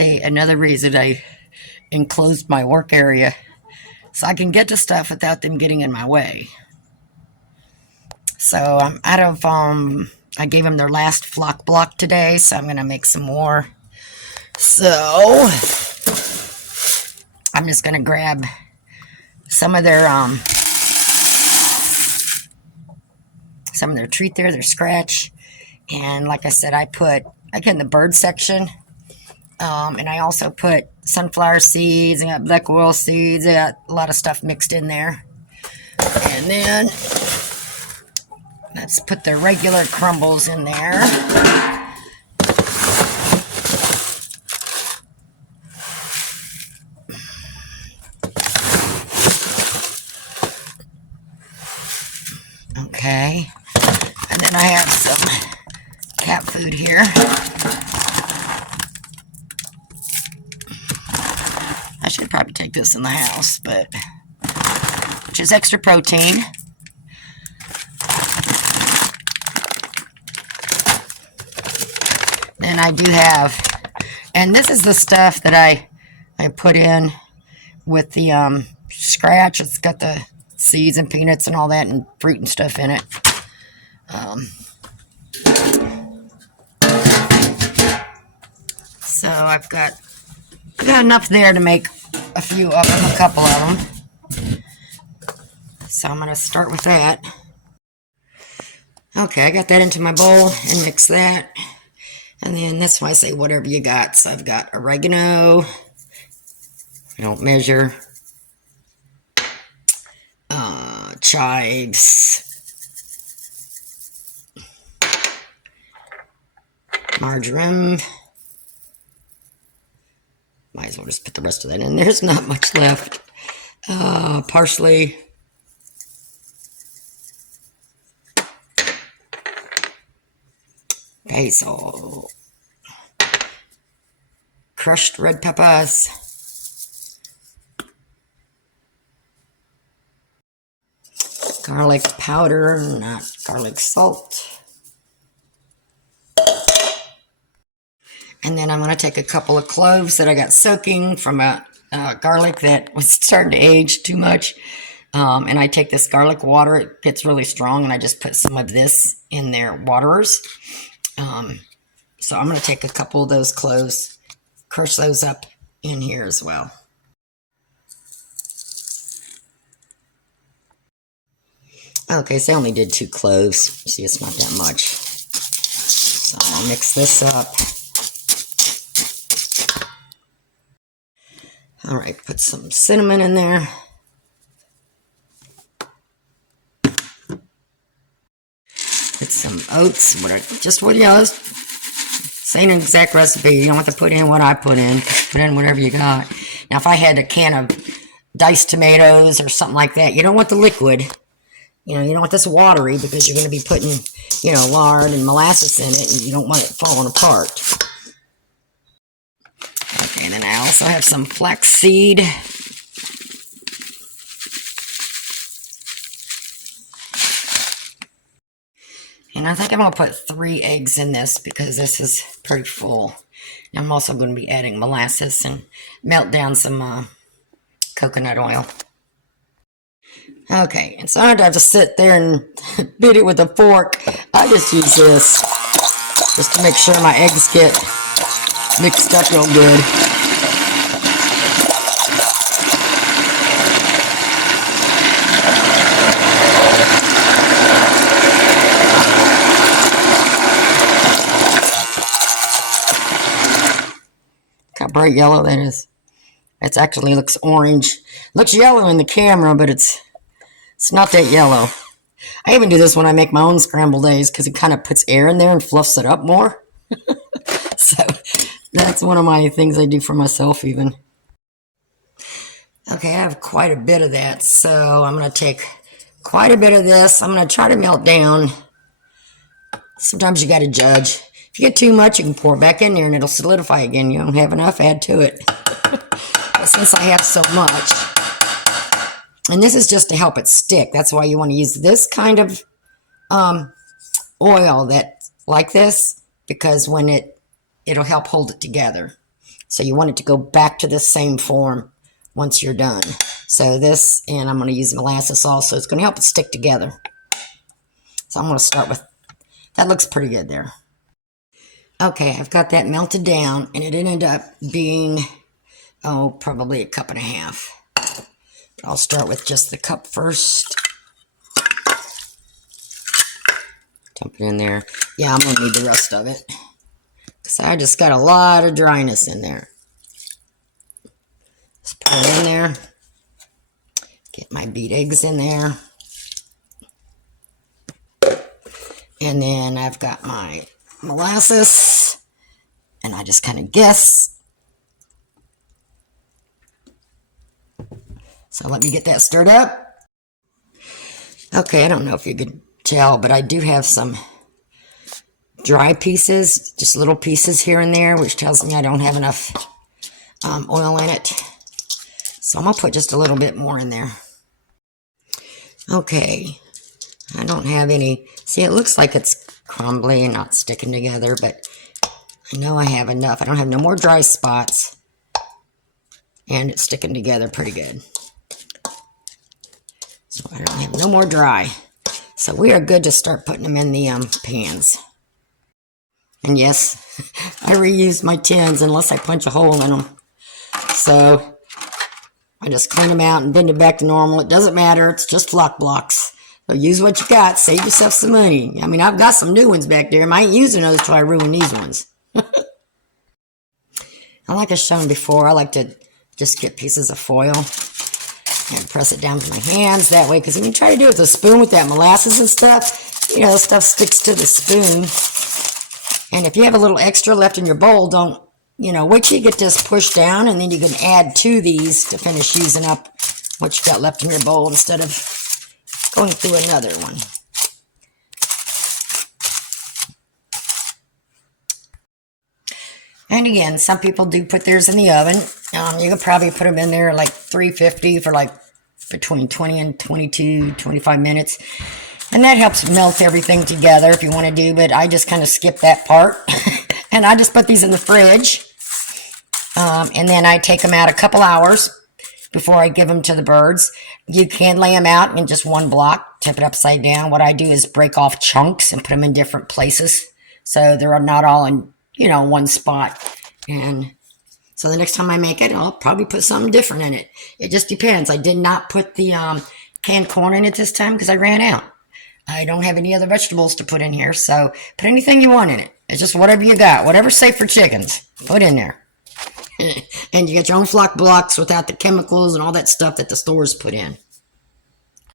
say another reason I enclosed my work area so I can get to stuff without them getting in my way. So I'm out of, I gave them their last flock block today, so I'm going to make some more. So I'm just going to grab some of their treat there, their scratch. And like I said, I get in the bird section. And I also put sunflower seeds, I got black oil seeds, I got a lot of stuff mixed in there. And then let's put the regular crumbles in there. Okay. And then I have some cat food here. I should probably take this in the house, but which is extra protein. Then I do have, and this is the stuff that I put in with the scratch. It's got the seeds and peanuts and all that and fruit and stuff in it. So I've got enough there to make a few of them, a couple of them. So I'm going to start with that. Okay, I got that into my bowl and mix that. And then that's why I say whatever you got. So I've got oregano. I don't measure. Chives. Marjoram. Might as well just put the rest of that in. There's not much left. Parsley. Basil. Crushed red peppers. Garlic powder, not garlic salt. And then I'm going to take a couple of cloves that I got soaking from a garlic that was starting to age too much. And I take this garlic water. It gets really strong, and I just put some of this in their waterers. So I'm going to take a couple of those cloves, crush those up in here as well. Okay, so I only did 2 cloves. See, it's not that much. So I'm going to mix this up. All right, put some cinnamon in there. Put some oats, just what you know. Same exact recipe. You don't have to put in what I put in. Put in whatever you got. Now, if I had a can of diced tomatoes or something like that, you don't want the liquid. You know, you don't want this watery because you're going to be putting, you know, lard and molasses in it, and you don't want it falling apart. Okay, and then I also have some flax seed. And I think I'm going to put 3 eggs in this because this is pretty full. And I'm also going to be adding molasses and melt down some coconut oil. Okay, and so I don't have to sit there and beat it with a fork. I just use this just to make sure my eggs get mixed up real good. Look how bright yellow that is. It actually looks orange. Looks yellow in the camera, but it's not that yellow. I even do this when I make my own scrambled eggs because it kind of puts air in there and fluffs it up more. So that's one of my things I do for myself even. Okay, I have quite a bit of that, so I'm going to take quite a bit of this. I'm going to try to melt down. Sometimes you got to judge. If you get too much, you can pour it back in there and it'll solidify again. You don't have enough, add to it. But since I have so much, and this is just to help it stick. That's why you want to use this kind of oil that like this, because when it'll help hold it together. So you want it to go back to the same form once you're done. So this, and I'm going to use molasses also. It's going to help it stick together. So I'm going to start with, that looks pretty good there. Okay, I've got that melted down, and it ended up being, oh, probably a cup and a half. I'll start with just the cup first. Dump it in there. Yeah, I'm going to need the rest of it, because I just got a lot of dryness in there. Just put it in there. Get my beat eggs in there. And then I've got my molasses, and I just kind of guess. So let me get that stirred up. Okay, I don't know if you could tell, but I do have some dry pieces, just little pieces here and there, which tells me I don't have enough oil in it. So I'm going to put just a little bit more in there. Okay, I don't have any, see, it looks like it's crumbly and not sticking together, but I know I have enough. I don't have no more dry spots, and it's sticking together pretty good. So I don't have no more dry. So we are good to start putting them in the pans. And yes, I reuse my tins unless I punch a hole in them. So I just clean them out and bend it back to normal. It doesn't matter. It's just flock blocks. So use what you got. Save yourself some money. I mean, I've got some new ones back there. I ain't using those till I ruin these ones. Like I've shown before, I like to just get pieces of foil and press it down with my hands that way, because when you try to do it with a spoon with that molasses and stuff, you know, stuff sticks to the spoon. And if you have a little extra left in your bowl, don't, you know, wait till you get this pushed down, and then you can add to these to finish using up what you got left in your bowl instead of going through another one. And again, some people do put theirs in the oven. You could probably put them in there like 350 for like between 20 and 22, 25 minutes. And that helps melt everything together if you want to do, but I just kind of skip that part. And I just put these in the fridge. And then I take them out a couple hours before I give them to the birds. You can lay them out in just one block, tip it upside down. What I do is break off chunks and put them in different places, so they're not all in, you know, one spot. And so the next time I make it, I'll probably put something different in it. It just depends. I did not put the canned corn in it this time because I ran out. I don't have any other vegetables to put in here, so put anything you want in it. It's just whatever you got. Whatever's safe for chickens, put in there. And you get your own flock blocks without the chemicals and all that stuff that the stores put in.